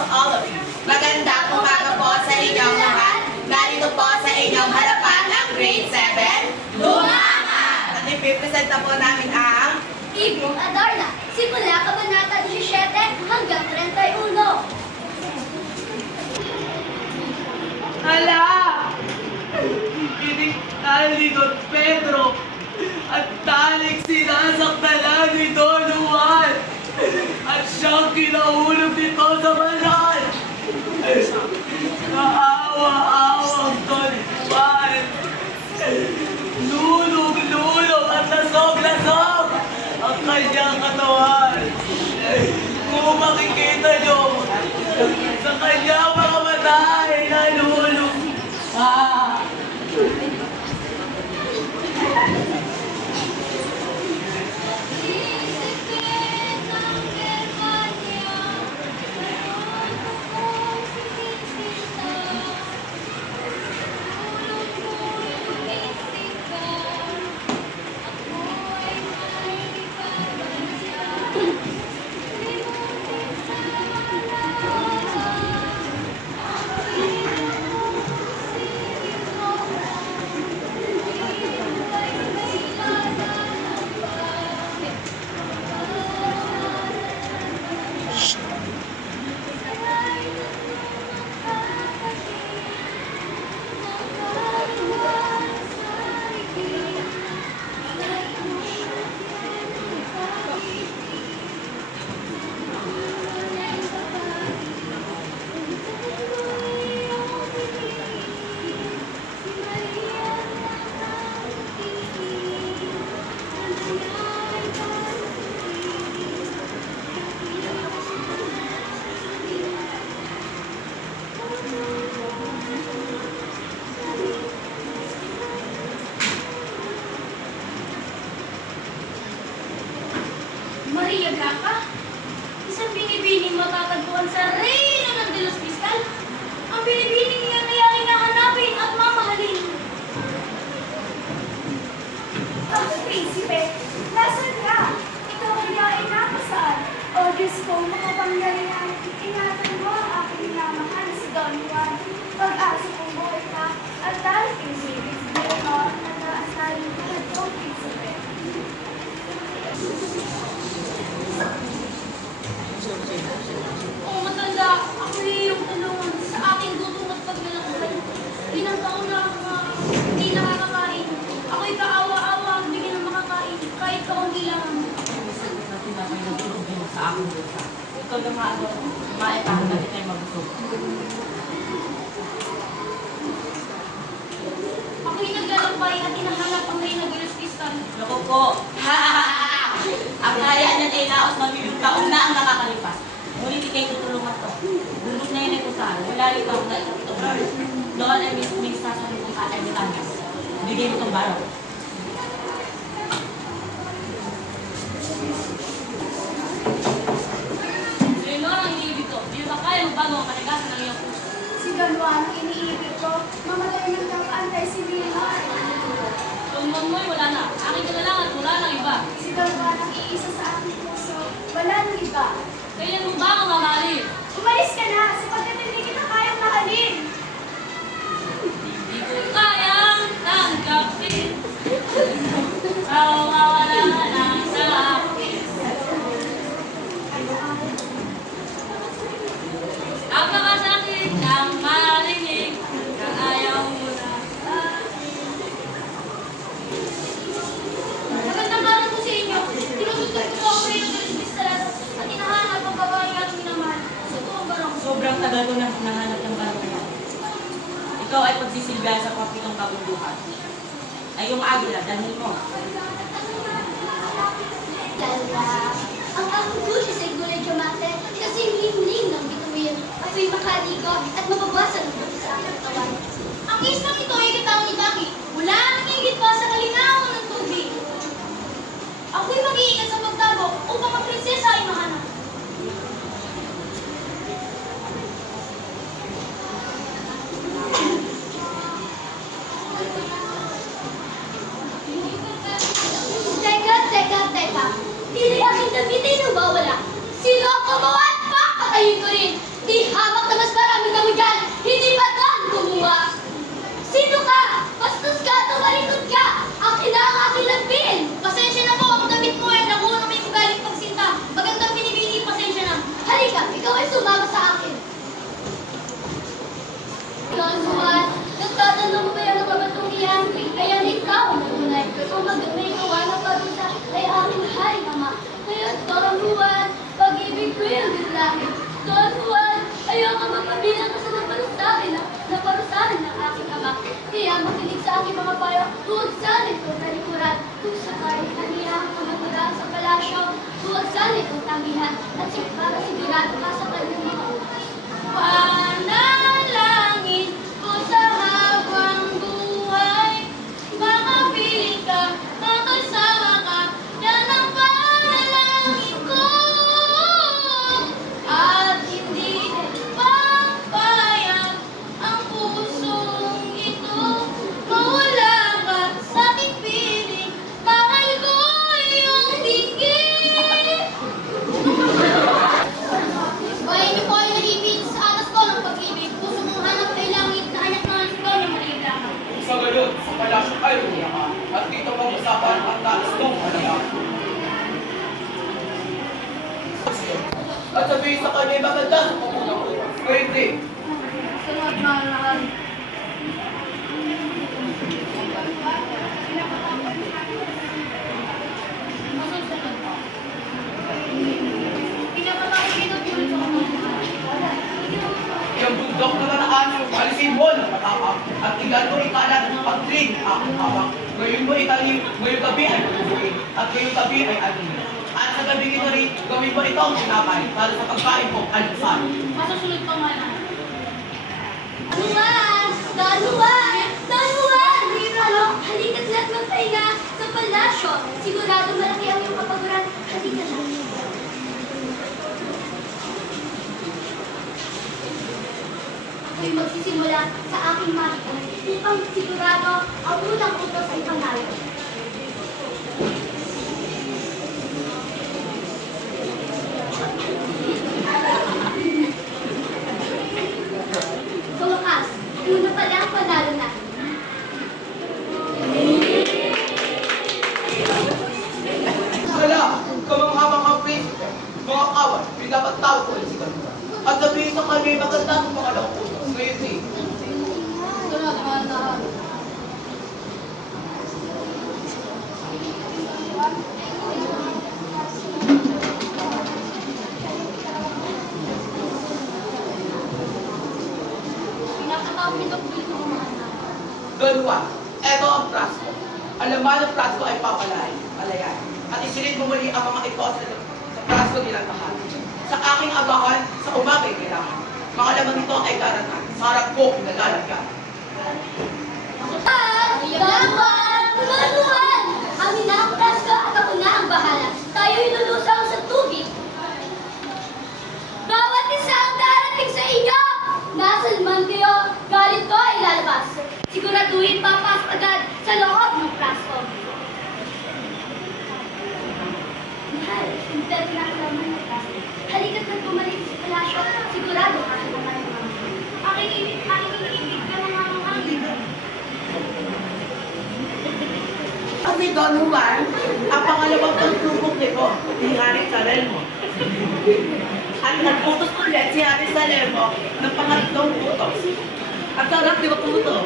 to all of you. Magandang umaga po sa inyong lahat. Narito po sa inyong harapan ang grade 7, Lumangat! At ipipresent na po namin ang Ibrong Adarna, simula kabanata 17 hanggang 31. Hala! Iniktal ni Don Pedro at talik sinasakdalan ni Don Juan at siyang kinahulog nito sa banal. Naawa-awang Don Juan. Lulog-lulog at lasog-lasog ang kanyang katawan. Kung makikita nyo, sa kanyang mga mata ay nalulog. Maria Blanca, isang binibining matatagpuan sa Reyna ng De Los Cristal. Ang binibining niya na yaking nahanapin at mamahalin. Ang prinsipe, nasan ka? Ikaw kaya ay nakasal. O Diyos ko, makapangyarihan, ingatan mo ang aking minamahal si Don Juan. Pag-asa kong buhay ka, at dahil pinibig mo na naasarin lahat kong prinsipe. O matanda, ako iyong tulungan sa aking gutom at paglalakbay. Ilang taon na ako na hindi nakakakain. Ako'y kaawa-awa ang bigyan ng makakain kahit kaunti lang. Sa aking lusa. Ikaw na maitahan natin tayo magbusog. Ako'y naglalakbay at hinahanap ang Reyna de Los Cristal. Naku po! Ang kaya niyan ay laos mamilong taon na ang nakakalipas. Ngunit ikay tutulungan to. Bundok na yun ay kusahan. Wala rito ang ito. Doon ay may sasalubong ka ay matanas. Bigay mo itong baraw. Leonor ang iniibig ko. Di ba kaya magbago ang kanigasan ng iyong puso? Si Don Juan ang iniibig ko, mamatay ng kapaantay si Vilma. Tungmong mo'y wala na. Aking ka na lang at wala ng iba. Si Don Juan ang iisa sa aking puso, wala nang iba. Kailan mo ba ang mamahalin? Umalis ka na, sapagkat hindi kita kayang mahalin. Hindi ko kayang tanggapin. Mawawala na lang sa akin. Napakasakit ng marinig na ayaw mo na. Magandang araw po sa inyo. Tinututok ko ako kayo ng Cristal at hinahanap ang babae at minamahal. Sa tuwang barang. Sobrang tagal ko na nahanap ng barang na yan. Ikaw ay pagsisilbihan sa kapitong kabundukan. Ay yung agila, dahil mo. Lala, ang aking gusto sa Igulay Diamante kasi ling-ling ng bituin. Ako'y makaligo at mababasa ng buto sa aking katawan. Ang isang ito ay katawang ni Baki. Wala nang higit pa sa kalingawan ng tubig. Ako'y mag-iingat sa pagtago upang ang prinsesa ay mahanap. Hindi aking gamitin ang bawala. Sino ang kumawa at papatayin ko rin. Di aking mga payo tungkol sa nitong talikuran. Kung sakali kanina ang tumutula sa palasyo, tungkol sa nitong tanggihan at para sigurado ka sa kanyang mga utas. Panalangin ko sa habang buhay, makapiling ka, makasama ka, yan ang panalangin ko. At hindi papayag ang pusong ito, mawala ka sa aking piling, mahal ko iyong dinggin. Buhay niyo po ay nahibig sa atas ko ng pag-ibig, puso mong hanap kay langit na anak ng ito ng maliit lamang. Sa gayon, sa palasyo ay wala ka. At dito pag-usapan ang taas ng halaga. At sabihin sa kanya, maganda sa pamunang oras. Pwede. Salamat mahal. Masusunod po. Pinapatawag pinutuloy ko ang mga Yung bundok na nanaan, alisin mo ng matapang. At ilan mo ikalat ng pag-drink aking habang. Ngayon mo italim, ngayong gabi ay pagbuhin. At ngayong gabi ay anunin. At sa gabi ito rin, gawin mo ito ang sinapay para sa pagkain mo almusal. masusunod pa man. Danuan! Danuan! Danuan! Ano? Halika't lahat magpahinga sa palasyo. Sigurado malaki ang iyong kapaguran. Halika na. Ako'y magsisimula sa aking marito upang sigurado ang unang utos ay panalo. Sa wakas, una pa lang panalo na. Wala, kamangha-manghang prinsipe, mga kawan, pinapatawag ko si Ganura. At sabihin sa kanya, maganda sa mga utos. Ngayon eh. Pinapatawag nito dito ang mga anak. Ganwa, eto ang prasko. Ang laman ng prasko ay papalayan. At isilid mo muli ang mga ito sa prasko nilang lahat. Sa aking agahan, sa umagay kailangan. Mga laman nito ay daratan. Sa harap ko, pinalalagyan. Danuan! Danuan! Ang hinaktas ka at ako na ang bahala. Tayo'y lulusang sa tubig. Bawat isa ang darating sa inyo! Nasaan man kayo, galit ko ay lalabas. Siguraduhin papasok agad sa loob ng prasko. Mahal, hindi natin nakalaman ng prasko. Halika't na bumalik sa palasyo, sigurado ka na tayo mga. Aking iniibig ka ng mga hangin. Kasi Don Juan, ang pangalawang pagsubok nito, si Harry Salermo. At nagputos ulit si Harry Salermo ng pangatlong utos. At sarap, di ba puto?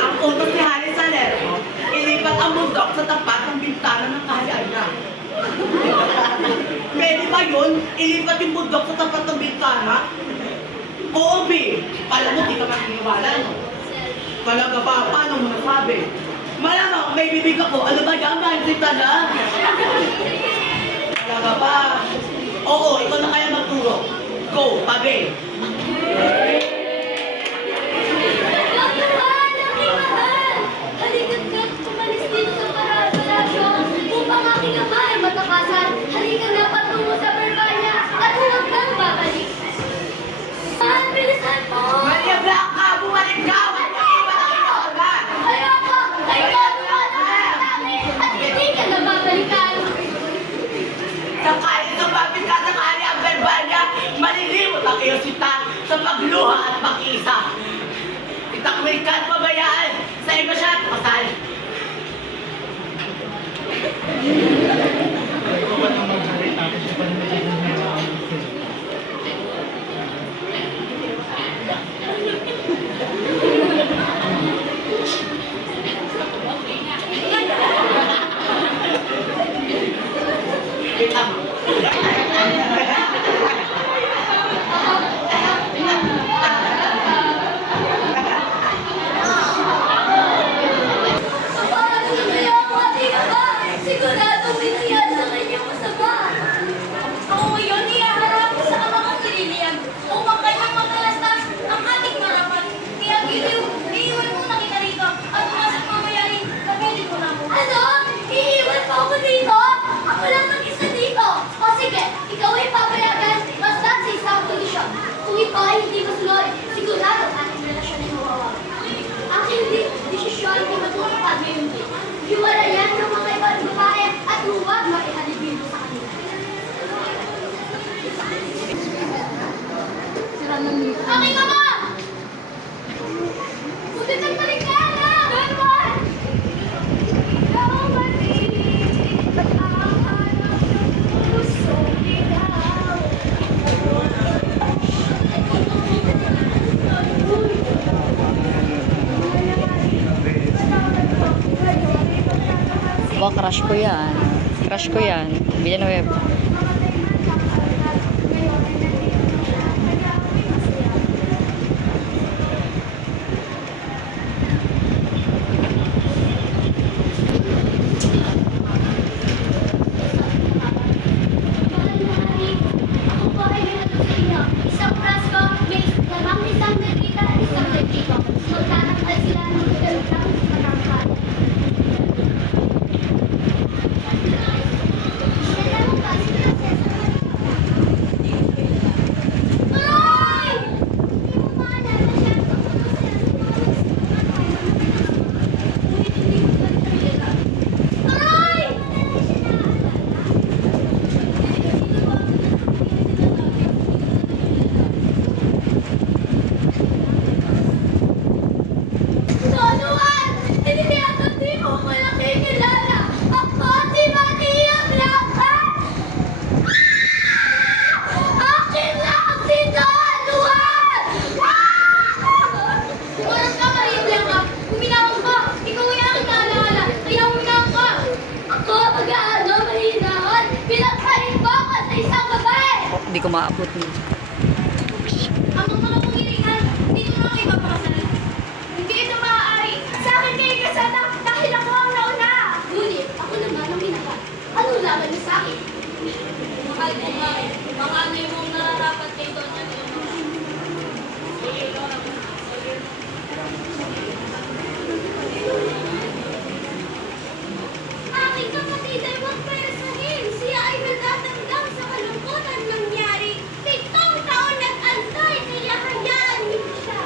Ang utos ni Harry Salermo, ilipat ang bundok sa tapat ng bintana ng kahayaan niya. Pwede ba yun? Ilipat yung bundok sa tapat ng bintana? Oo, B. Alam mo, di ka maniniwala, no? Talaga ba? Paano mo nasabi? Malamang, may bibig ako. Ano ba yan? Mansita na? Talaga ba? Oo, ikaw na kaya magturo. Go, tabi. Danuan! Aking mahal! Halika't ka't umalis dito sa palasyo upang aking ama ay matakasan. Halika na patungo sa Barbanya at huwag kang babalik. Mahal, bilisan mo! Maria Blanca, bumalik ka! Huwag mo iwan ang inoon! Ayoko! Ayoko! At hindi ka na babalikan! Sakali sa pagpita sa kanya ang Berbanya, malilimot ang iyong sita sa pagluha at pag-isa. Itakwil ka at pabayaan sa iba siya at pasal. Hiwalayan ng mga ibang babae at huwag maihalibilo sa kanila. Aking ama! Buti kang maligaya! Ganwan! Ikaw matinig at ang hanap ng puso ikaw. Ba, crush ko yan. Crush ko yan. Villanueva. Ako po ay hinatid sa inyo. Isang prasko, may lamang isang nagkita at isang nagkito. Magtatangkal sila ng magagalit lang sa matangkal. Kailan mo ba si Prinsesa Maria? Ay! Hindi mo maalala siya ang kapuno sila sa ngunit hindi mo ba nila? Aray! Tuluan! Hindi ako di mo ko nakikilala! Ako si Maria Blanca! Akin lang si Tuluan! Oras ka, Maria Blanca! Uminawang ka! Ikaw ay aking naalala! Kaya uminawang ka! Ako mag-aano mahinawan! Pinagparin ko ako sa isang babae! Hindi ko maabot. Ang mga pangiringan, dito na kayo papakasalan. Hindi ito maaari. Sa akin kayo kasama dahil ako ang nauna. Ngunit ako naman ang minaka. Ano laban niyo sa akin? Mahal mo nga eh. Mga ano yung mong nararapat kay Doña Aking kapatid ay huwag perasahin. Siya ay nagtatandang sa kalungkutan nangyari. 7 taon nag-antay, kaya hayaan niyo siya.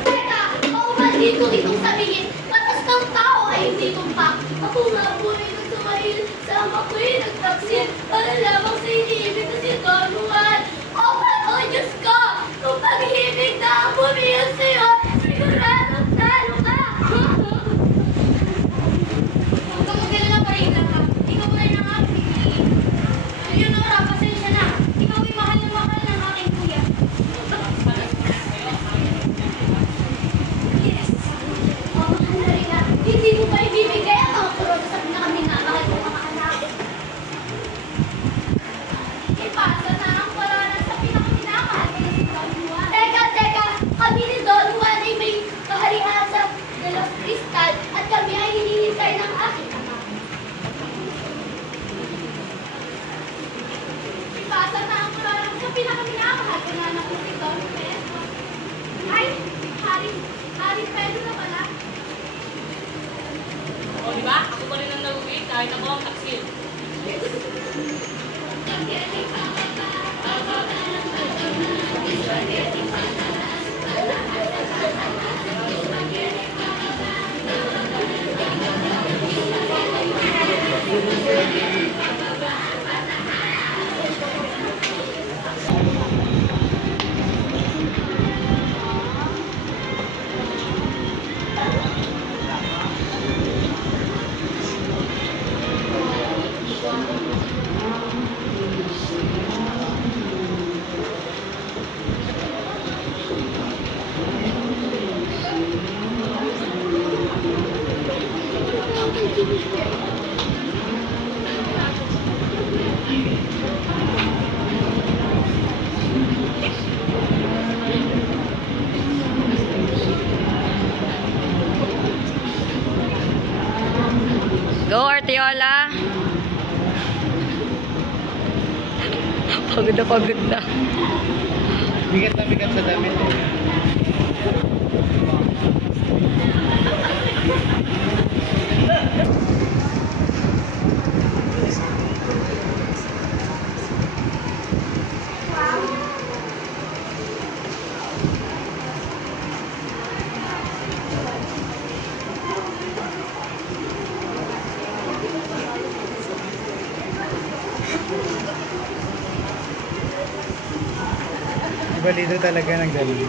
Teka, kauman dito itong sabihin, patas ng tao ay hindi tumpak. Ako nga po ay nagsumail sa ama ko'y nagtaksin para lamang sa iniibig na si Don Juan. O Diyos ko, kung pag-ibig na ang bumiyag sa'yo, siguradong talo ka. Huwag kang mag-alala pa rin lang ha. Ikaw na lang ang pipiliin. Leonora, pasensya na. Ikaw ay mahal ng aking kuya. Yes. O, mahal na rin ha. Hindi mo pa ibibigay ang mga korona sa pinakaminamahal kong mga anak. Ipasa na ang korona sa pinakaminamahal ko na si Don Juan. Teka! Kami ni Don Juan ay may kaharian sa De Los Cristal at kami ay hinihintay ng aking ama. Ipasa na ang korona sa pinakaminamahal ko na anak ko si Don Pedro. Ay, Hari Pedro na pala. O, di ba? Ako pa rin ang nalugi kahit ako ang taksil. Go, Artiola! Pagod na. Bigat na bigat sa damit eh. Balido talaga ng ganun.